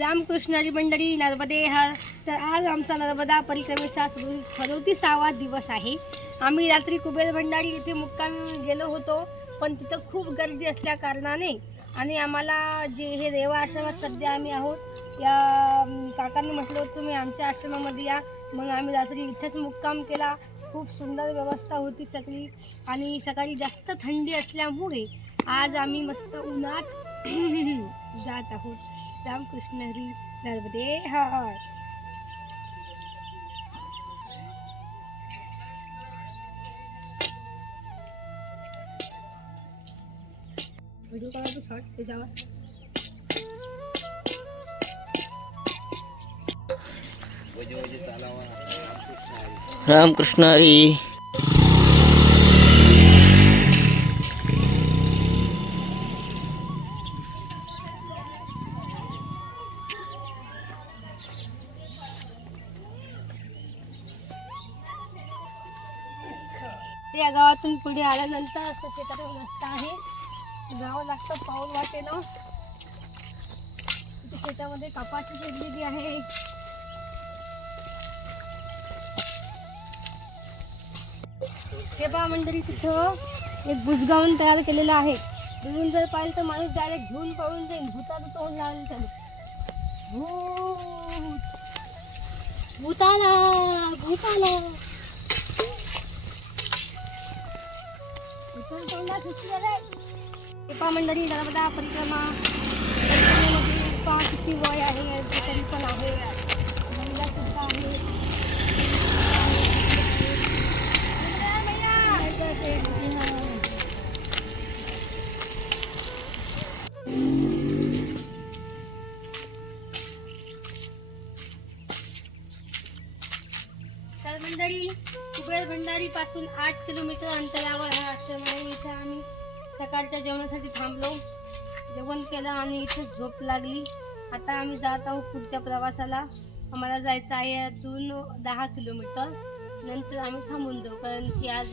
रामकृष्णारी मंडळी नर्मदे हर. तर आज आमचा नर्मदा परिक्रमेचा 37वा दिवस आहे. आम्ही रात्री कुबेर भंडारी इथे मुक्काम गेलो होतो, पण तिथं खूप गर्दी असल्या कारणाने आणि आम्हाला जे हे रेवा आश्रमात सध्या आम्ही आहोत, या काकांनी म्हटलं होतं तुम्ही आमच्या आश्रमामध्ये या. मग आम्ही रात्री इथेच मुक्काम केला. खूप सुंदर व्यवस्था होती सगळी आणि सकाळी जास्त थंडी असल्यामुळे आज आम्ही मस्त उन्हात जात आहोत. रामकृष्ण हरी नर्मदे हर. व्हिडिओ काढायचं शॉर्ट त्याच्यावर रामकृष्ण हरी. या गावातून पुढे आल्यानंतर असं शेतातून रस्ता आहे, जावं लागतं पाऊल वाटेनं. शेतामध्ये कपाशी पेरलेली आहे. हे पहा मंडळी, तिथं एक बुजगावून तयार केलेलं आहे. दुरून जर पाहिलं तर माणूस डायरेक्ट घेऊन पळून जाईल. भूताचं तोंड लावलं त्याने. भूताला भूताला कृपा मंडळी नर्मदा परिक्रमा किती वय आहे तरी पण आहे, महिला सुद्धा आहे. तर मंडळी, कुबेर भंडारी पासून 8 किलोमीटर अंतरावर हा आश्रम आहे. इथे आम्ही सकाळच्या जेवणासाठी थांबलो, जेवण केलं आणि इथे झोप लागली. आता आम्ही जात आहोत पुढच्या प्रवासाला. आम्हाला जायचं आहे यातून 10 किलोमीटर. नंतर आम्ही थांबून जाऊ, कारण की आज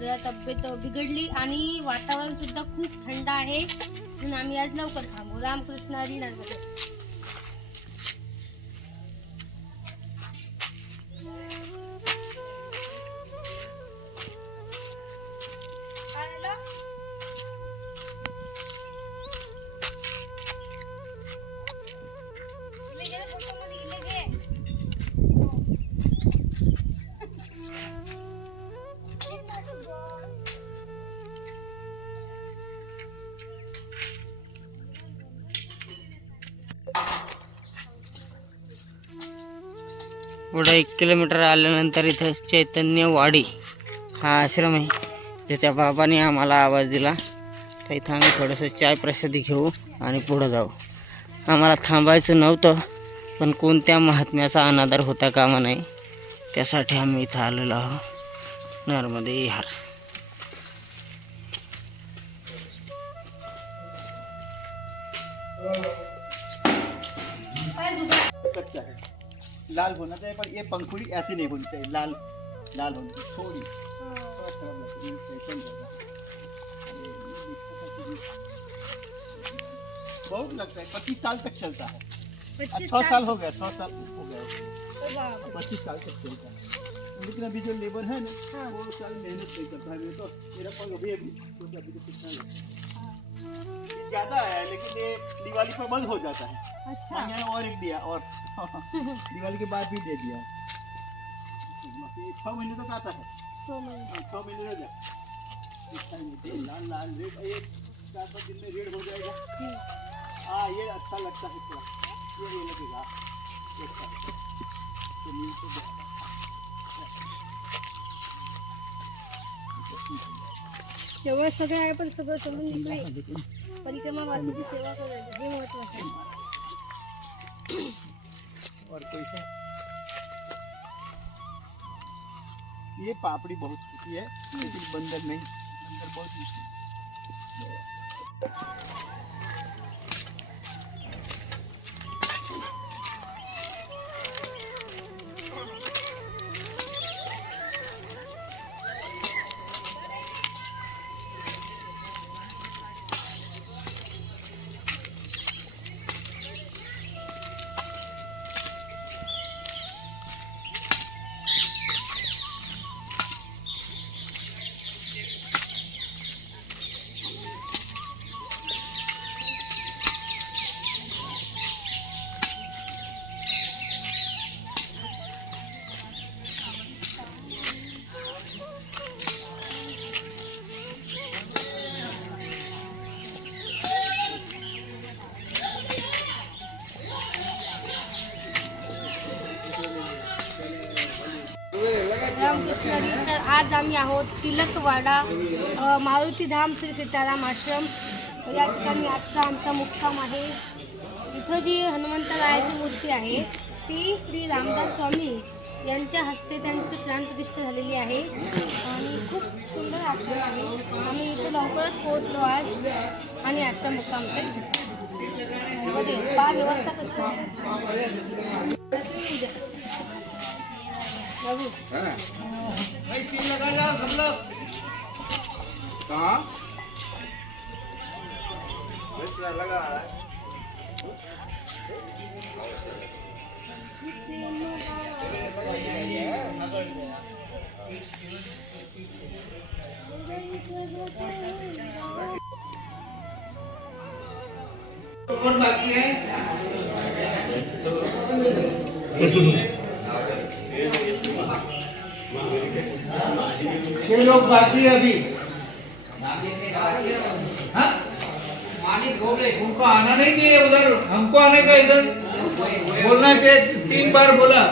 जरा तब्येत बिघडली आणि वातावरण सुद्धा खूप थंड आहे, म्हणून आम्ही आज लवकर थांबू. रामकृष्ण हरी नर्मदे. पुढे 1 किलोमीटर आल्यानंतर इथं चैतन्यवाडी हा आश्रम आहे. त्याच्या बाबाने आम्हाला आवाज दिला, तर इथं आम्ही थोडंसं चाय प्रसादी घेऊ आणि पुढं जाऊ. आम्हाला थांबायचं नव्हतं, पण कोणत्या महात्म्याचा अनादर होता कामा नाही, त्यासाठी आम्ही इथं आलेलो आहोत. नर्मदे हर. कच्चा है, लाल होना चाहिए, पर ये पंखुड़ी ऐसी नहीं होनी चाहिए, लाल लाल होनी चाहिए थोड़ी. थोड़ा खराब लगता है, टेंशन ज़्यादा. बहुत लगता है, 25 साल तक चलता है. 6 साल हो गया, 6 साल हो गया, 25 साल तक चलता है. लेकिन अभी जो लेबर है ना, वो साल मेहनत नहीं करता है. मैं तो मेरा पंख अभी अभी तो कितना ज़्यादा है, लेकिन ये दिवाली पर बंद हो जाता है. अच्छा. मैंने और एक दिया, और दिवाली के बाद भी दे दिया. 6 महीने तक आता है. 6 महीने रह जाए. लाल लाल रेड, ये 4-5 दिन में रेड हो जाएगा. हाँ, ये अच्छा लगता है थोड़ा. ये लगेगा जमीन से. जेव्हा सगळं आहे, पण सगळं सोडून निघले परिक्रमा वाचूची सेवा करायची, हे महत्वाचं आहे. और कोई है? ये पापड़ी बहुत होती है, लेकिन बंदर नहीं, बंदर बहुत मुश्किल. रामकृष्ण हरी. तर आज आम्ही आहोत तिलकवाडा मारुती धाम श्री सीताराम आश्रम या ठिकाणी आजचा आमचा मुक्काम आहे. इथं जी हनुमंतरायाची मूर्ती आहे ती श्री रामदास स्वामी यांच्या हस्ते त्यांची प्राणप्रतिष्ठा झालेली आहे आणि खूप सुंदर आश्रम आहे. आम्ही इथे लवकरच पोहोचलो आज आणि आजचा मुक्काम मध्ये फार व्यवस्था करतो. कौन बाकी है? 6 लोग बाकी है अभी. हाँ? उनको आना नहीं चाहिए उधर, हमको आने का इधर बोलना चाहिए. 3 बार बोला.